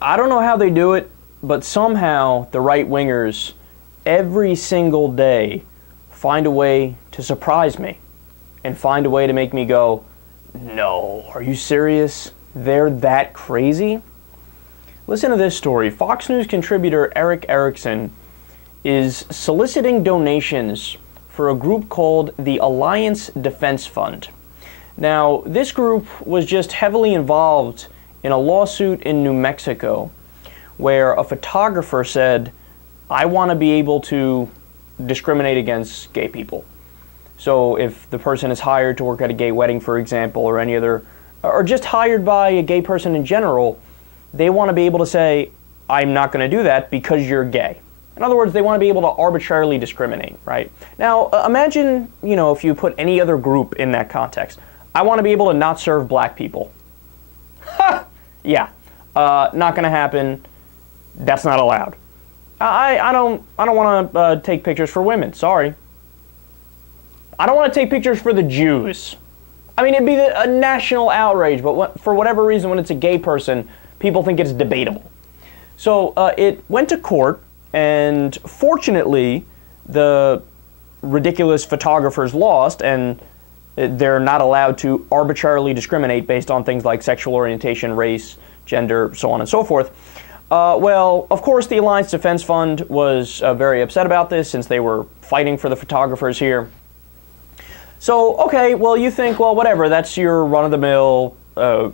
I don't know how they do it, but somehow the right-wingers every single day find a way to surprise me and find a way to make me go, no, are you serious? They're that crazy? Listen to this story. Fox News contributor Eric Erickson is soliciting donations for a group called the Alliance Defense Fund. Now, this group was just heavily involved in a lawsuit in New Mexico where a photographer said, I want to be able to discriminate against gay people. So if the person is hired to work at a gay wedding, for example, or any other, or just hired by a gay person in general, they want to be able to say, I'm not going to do that because you're gay. In other words, they want to be able to arbitrarily discriminate, right? Now, imagine, if you put any other group in that context. I want to be able to not serve black people. Yeah, not going to happen. That's not allowed. I don't want to take pictures for women. Sorry. I don't want to take pictures for the Jews. I mean, it'd be a national outrage, but for whatever reason, when it's a gay person, people think it's debatable. So it went to court, and fortunately, the ridiculous photographers lost, and they're not allowed to arbitrarily discriminate based on things like sexual orientation, race, gender, so on and so forth. Well, of course, the Alliance Defense Fund was very upset about this since they were fighting for the photographers here. So, okay, well, you think, well, whatever, that's your run-of-the-mill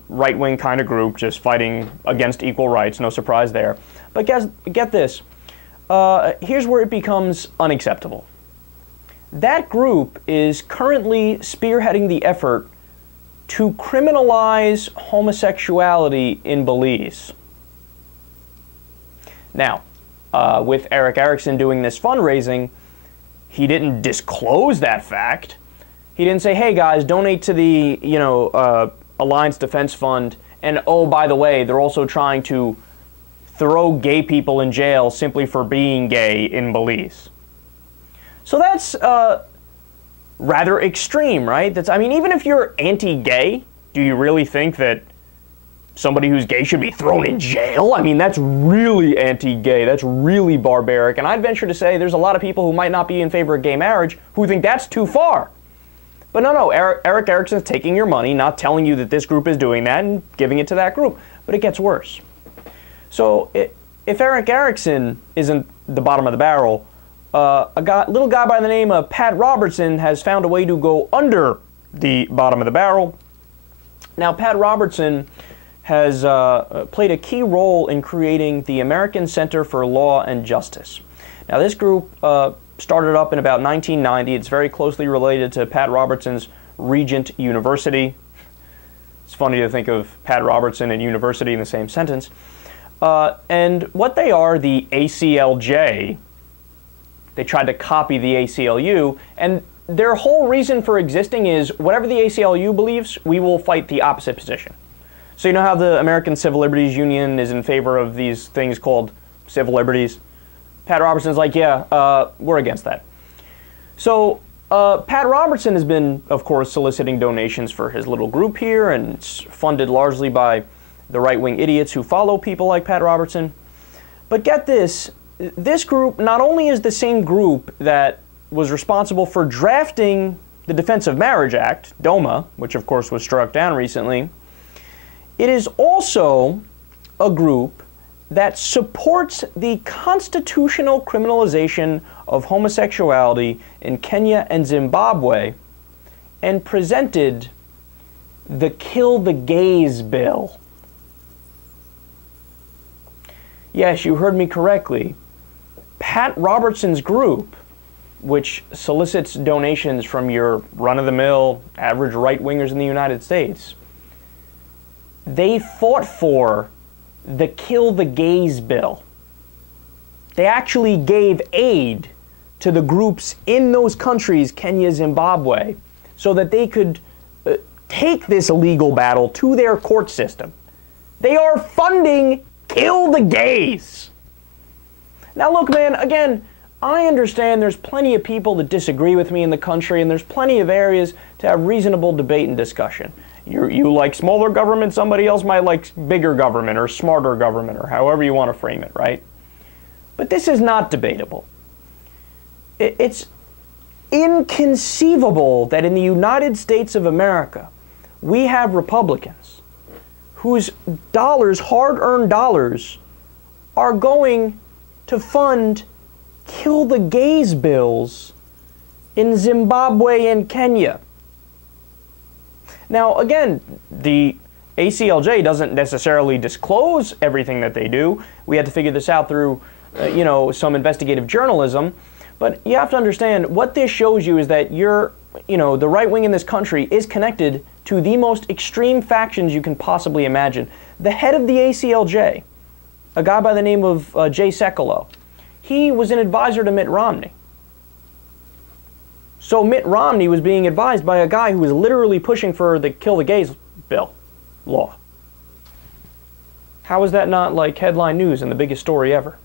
right-wing kind of group just fighting against equal rights, no surprise there. But get this, here's where it becomes unacceptable. That group is currently spearheading the effort to criminalize homosexuality in Belize. Now, with Eric Erickson doing this fundraising, he didn't disclose that fact. He didn't say, hey guys, donate to the, Alliance Defense Fund, and oh, by the way, they're also trying to throw gay people in jail simply for being gay in Belize. So that's rather extreme, right? Even if you're anti-gay, do you really think that somebody who's gay should be thrown in jail? I mean, that's really anti-gay. That's really barbaric. And I'd venture to say there's a lot of people who might not be in favor of gay marriage who think that's too far. But no, Eric Erickson's taking your money, not telling you that this group is doing that and giving it to that group. But it gets worse. So if Eric Erickson isn't the bottom of the barrel, a little guy by the name of Pat Robertson has found a way to go under the bottom of the barrel. Now, Pat Robertson has played a key role in creating the American Center for Law and Justice. Now, this group started up in about 1990. It's very closely related to Pat Robertson's Regent University. It's funny to think of Pat Robertson and university in the same sentence. And what they are, the ACLJ, they tried to copy the ACLU, and their whole reason for existing is whatever the ACLU believes, we will fight the opposite position. So you know how the American Civil Liberties Union is in favor of these things called civil liberties? Pat Robertson's like, yeah, we're against that. So Pat Robertson has been, of course, soliciting donations for his little group here, and it's funded largely by the right-wing idiots who follow people like Pat Robertson. But get this, this group not only is the same group that was responsible for drafting the Defense of Marriage Act, DOMA, which of course was struck down recently, it is also a group that supports the constitutional criminalization of homosexuality in Kenya and Zimbabwe and presented the Kill the Gays bill. Yes, you heard me correctly. Pat Robertson's group, which solicits donations from your run-of-the-mill average right-wingers in the United States, they fought for the Kill the Gays bill. They actually gave aid to the groups in those countries, Kenya, Zimbabwe, so that they could take this legal battle to their court system. They are funding Kill the Gays. Now look, man, again, I understand there's plenty of people that disagree with me in the country, and there's plenty of areas to have reasonable debate and discussion. You like smaller government, somebody else might like bigger government or smarter government or however you want to frame it, right? But this is not debatable. It's inconceivable that in the United States of America, we have Republicans whose dollars, hard-earned dollars, are going to fund kill the gays bills in Zimbabwe and Kenya. Now, again, the ACLJ doesn't necessarily disclose everything that they do. We had to figure this out through, some investigative journalism. But you have to understand, what this shows you is that the right wing in this country is connected to the most extreme factions you can possibly imagine. The head of the ACLJ, a guy by the name of Jay Sekulow, he was an advisor to Mitt Romney. So Mitt Romney was being advised by a guy who was literally pushing for the kill the gays law. How is that not like headline news and the biggest story ever?